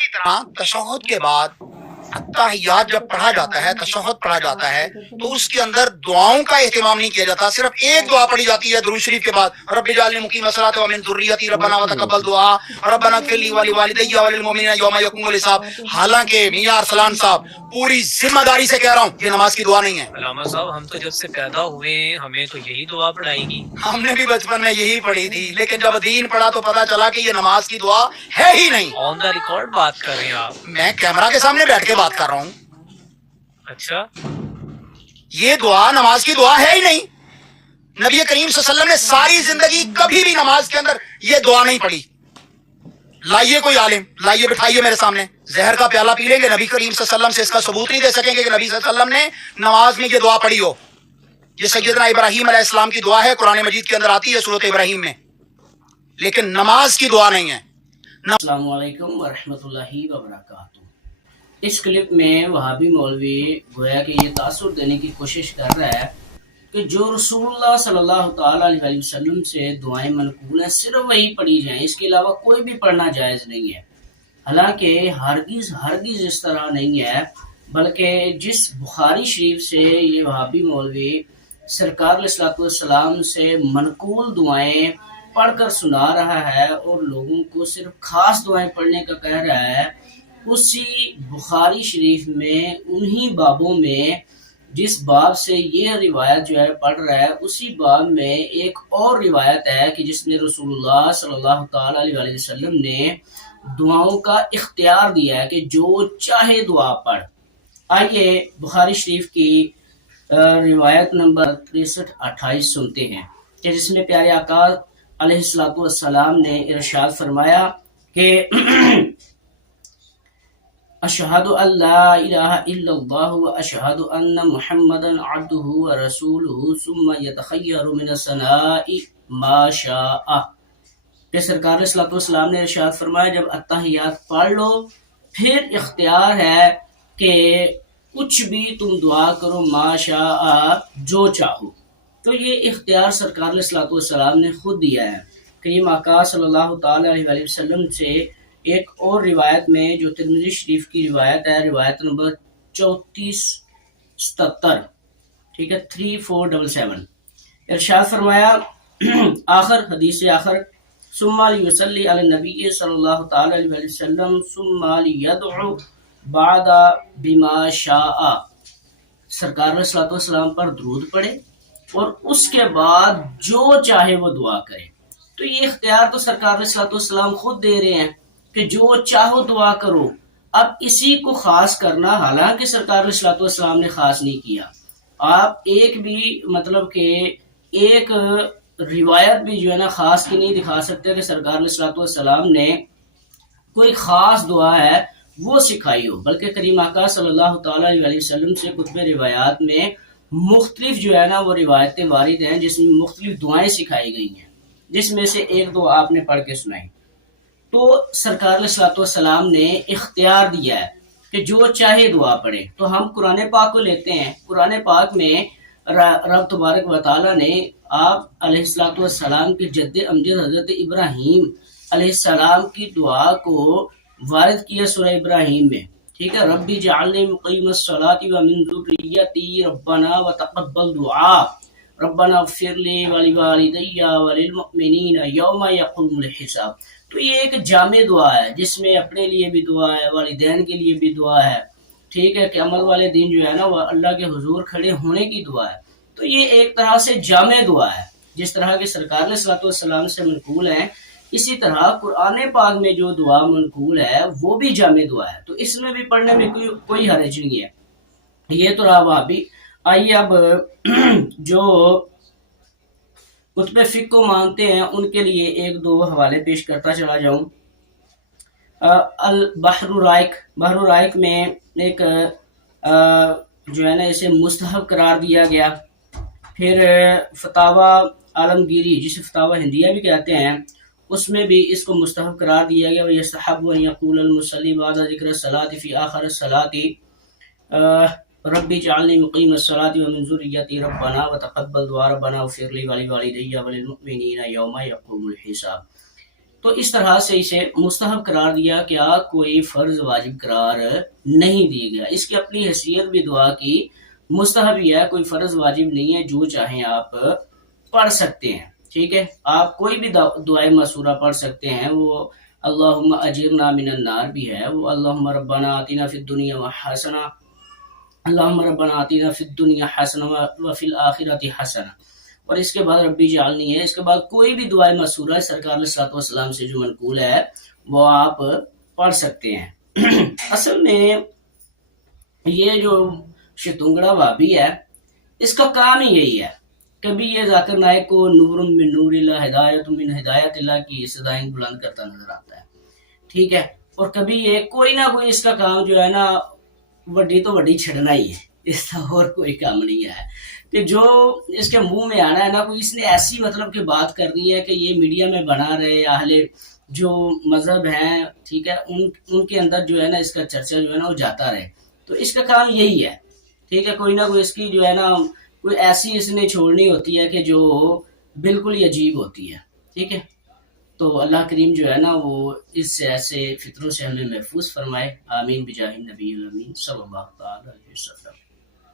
اسی طرح تشہد کے بعد تحیات جب پڑھا جاتا ہے، تشہد پڑھا جاتا ہے، تو اس کے اندر دعاؤں کا اہتمام نہیں کیا جاتا، صرف ایک دعا پڑھی جاتی ہے درود شریف کے بعد، رب اجعلنی مقیم الصلاۃ ومن ذریتی ربنا وتقبل دعا ربنا اغفر لی ولوالدی وللمؤمنین یوم یقوم الحساب۔ حالانکہ میاں ارسلان صاحب پوری ذمہ داری سے کہہ رہا ہوں یہ نماز کی دعا نہیں ہے۔ علامہ صاحب ہم تو جب سے پیدا ہوئے ہمیں تو یہی دعا پڑھائی گی۔ ہم نے بھی بچپن میں یہی پڑھی تھی، لیکن جب دین پڑھا تو پتا چلا کہ یہ نماز کی دعا ہے ہی نہیں۔ آن دا ریکارڈ بات کر رہے ہیں آپ؟ میں کیمرہ کے سامنے بیٹھ کے بات کر رہا ہوں۔ اچھا، یہ دعا نماز کی دعا ہے ہی نہیں۔ نبی کریم صلی اللہ علیہ وسلم نے ساری زندگی کبھی بھی نماز کے اندر یہ دعا نہیں پڑھی۔ لائیے کوئی عالم، لائیے بٹھائیے میرے سامنے، زہر کا پیالہ پی لیں گے، نبی کریم صلی اللہ علیہ وسلم سے اس کا ثبوت نہیں دے سکیں گے کہ نبی صلی اللہ علیہ وسلم نے نماز میں یہ دعا پڑھی ہو۔ یہ سیدنا ابراہیم علیہ السلام کی دعا ہے، قرآن مجید کے اندر آتی ہے سورۃ ابراہیم میں، لیکن نماز کی دعا نہیں ہے۔ السلام علیکم ورحمۃ اللہ وبرکاتہ۔ اس کلپ میں وہابی مولوی گویا کہ یہ تاثر دینے کی کوشش کر رہا ہے کہ جو رسول اللہ صلی اللہ تعالیٰ علیہ وسلم سے دعائیں منقول ہیں صرف وہی پڑھی جائیں، اس کے علاوہ کوئی بھی پڑھنا جائز نہیں ہے۔ حالانکہ ہرگز اس طرح نہیں ہے، بلکہ جس بخاری شریف سے یہ وہابی مولوی سرکار علیہ الصلوۃ والسلام سے منقول دعائیں پڑھ کر سنا رہا ہے اور لوگوں کو صرف خاص دعائیں پڑھنے کا کہہ رہا ہے، اسی بخاری شریف میں انہی بابوں میں جس باب سے یہ روایت جو ہے پڑھ رہا ہے، اسی باب میں ایک اور روایت ہے کہ جس میں رسول اللہ صلی اللہ تعالیٰ علیہ وسلم نے دعاؤں کا اختیار دیا ہے کہ جو چاہے دعا پڑھ۔ آئیے بخاری شریف کی روایت نمبر 6328 سنتے ہیں کہ جس میں پیارے آقا علیہ الصلوۃ والسلام نے ارشاد فرمایا کہ اشہد ان لا الہ الا اللہ و اشہد ان محمدا عبدہ ورسولہ ثم یتخیر من الثناء ما شاء، کہ سرکار علیہ الصلوۃ والسلام نے ارشاد فرمایا جب اتحیات پڑھ لو پھر اختیار ہے کہ کچھ بھی تم دعا کرو، ما شاء جو چاہو۔ تو یہ اختیار سرکار علیہ الصلوۃ والسلام نے خود دیا ہے۔ کریم آقا صلی اللہ تعالیٰ علیہ وسلم سے ایک اور روایت میں جو ترمذی شریف کی روایت ہے، روایت نمبر 3477، ٹھیک ہے، 3477، ارشاد فرمایا آخر حدیث آخر ثم لیصلی علی النبی صلی اللہ تعالیٰ علیہ وسلم ثم لیدعو بعد بما شاء، سرکار علیہ الصلوۃ والسلام پر درود پڑھے اور اس کے بعد جو چاہے وہ دعا کرے۔ تو یہ اختیار تو سرکار علیہ الصلوۃ والسلام خود دے رہے ہیں کہ جو چاہو دعا کرو۔ اب اسی کو خاص کرنا، حالانکہ سرکار علیہ الصلوۃ والسلام نے خاص نہیں کیا، آپ ایک بھی مطلب کہ ایک روایت بھی جو ہے نا خاص کی نہیں دکھا سکتے کہ سرکار علیہ الصلوۃ والسلام نے کوئی خاص دعا ہے وہ سکھائی ہو، بلکہ کریم آقا صلی اللہ تعالیٰ علیہ وسلم سے کتب روایات میں مختلف جو ہے نا وہ روایتیں وارد ہیں جس میں مختلف دعائیں سکھائی گئی ہیں، جس میں سے ایک دو آپ نے پڑھ کے سنائی۔ تو سرکار علیہ الصلوۃ والسلام نے اختیار دیا ہے کہ جو چاہے دعا پڑھے۔ تو ہم قرآن پاک کو لیتے ہیں، قرآن پاک میں رب تبارک و تعالیٰ نے آپ علیہ الصلوۃ والسلام کے جد امجد حضرت ابراہیم علیہ السلام کی دعا کو وارد کیا سورہ ابراہیم میں، ٹھیک ہے، ربی جعلنی مقیم الصلاۃ ومن ذریتی ربنا وتقبل دعا ربنا اغفر لی ولوالدی وللمؤمنین یوم یقوم الحساب۔ تو یہ ایک جامع دعا ہے جس میں اپنے لیے بھی دعا ہے، والدین کے لیے بھی دعا ہے، ٹھیک ہے، قیامت والے دن جو ہے نا وہ اللہ کے حضور کھڑے ہونے کی دعا ہے۔ تو یہ ایک طرح سے جامع دعا ہے، جس طرح کے سرکار علیہ الصلوۃ والسلام سے منقول ہے، اسی طرح قرآن پاک میں جو دعا منقول ہے وہ بھی جامع دعا ہے، تو اس میں بھی پڑھنے میں کوئی حرج نہیں ہے۔ یہ تو رہا وہابی۔ آئیے اب جو کتب فقہ کو مانتے ہیں ان کے لیے ایک دو حوالے پیش کرتا چلا جاؤں۔ البحر الرائق میں ایک جو ہے نا اسے مستحب قرار دیا گیا۔ پھر فتاوی عالمگیری جسے فتاوی ہندیہ بھی کہتے ہیں، اس میں بھی اس کو مستحب قرار دیا گیا۔ وَيَسْتَحَبُّ أَن يَقُولَ الْمُصَلِّي بَعْدَ ذِكْرِ الصَّلَاةِ فِي آخِرِ الصَّلَاةِ ربی اجعلنی مقیم الصلاۃ ومن ذریتی ربنا وتقبل دعا ربنا اغفر لی ولوالدی وللمؤمنین یوم یقوم الحساب۔ تو اس طرح سے اسے مستحب قرار دیا گیا، کوئی فرض واجب قرار نہیں دیا گیا. اس کی اپنی حیثیت بھی دعا کی مستحب ہی ہے، کوئی فرض واجب نہیں ہے، جو چاہیں آپ پڑھ سکتے ہیں. ٹھیک ہے، آپ کوئی بھی دعائے مسورہ پڑھ سکتے ہیں. وہ اللہم اجرنا من النار بھی ہے، وہ اللہم ربنا آتنا فی الدنیا حسنہ، اللہم ربنا آتنا فی الدنیا حسنہ وفی الآخرۃ حسنہ، اور اس کے بعد ربی جعلنی ہے. اس کے بعد کوئی بھی دعائے مسورہ سرکار علیہ الصلوۃ والسلام سے جو منقول ہے وہ آپ پڑھ سکتے ہیں. اصل میں یہ جو شتونگڑا وابی ہے، اس کا کام ہی یہی ہے. کبھی یہ ذاکر نائک کو نور من نور اللہ، ہدایت من ہدایت اللہ کی صدائیں بلند کرتا نظر آتا ہے. ٹھیک ہے، اور کبھی یہ کوئی نہ کوئی اس کا کام جو ہے نا وڈی تو وڈی چھڑنا ہی ہے، اس کا اور کوئی کام نہیں ہے کہ جو اس کے منہ میں آنا ہے نا، کوئی اس نے ایسی مطلب کہ بات کرنی ہے کہ یہ میڈیا میں بنا رہے اہل جو مذہب ہیں، ٹھیک ہے، ان کے اندر جو ہے نا اس کا چرچا جو ہے نا وہ جاتا رہے. تو اس کا کام یہی ہے. ٹھیک ہے، کوئی نہ کوئی اس کی جو ہے نا کوئی ایسی اس نے چھوڑنی ہوتی ہے کہ جو بالکل ہی عجیب ہوتی ہے. ٹھیک ہے، تو اللہ کریم جو ہے نا وہ اس سے ایسے فطروں سے ہمیں محفوظ فرمائے. آمین بجاہ النبی الامین صلی اللہ تعالی علیہ وسلم.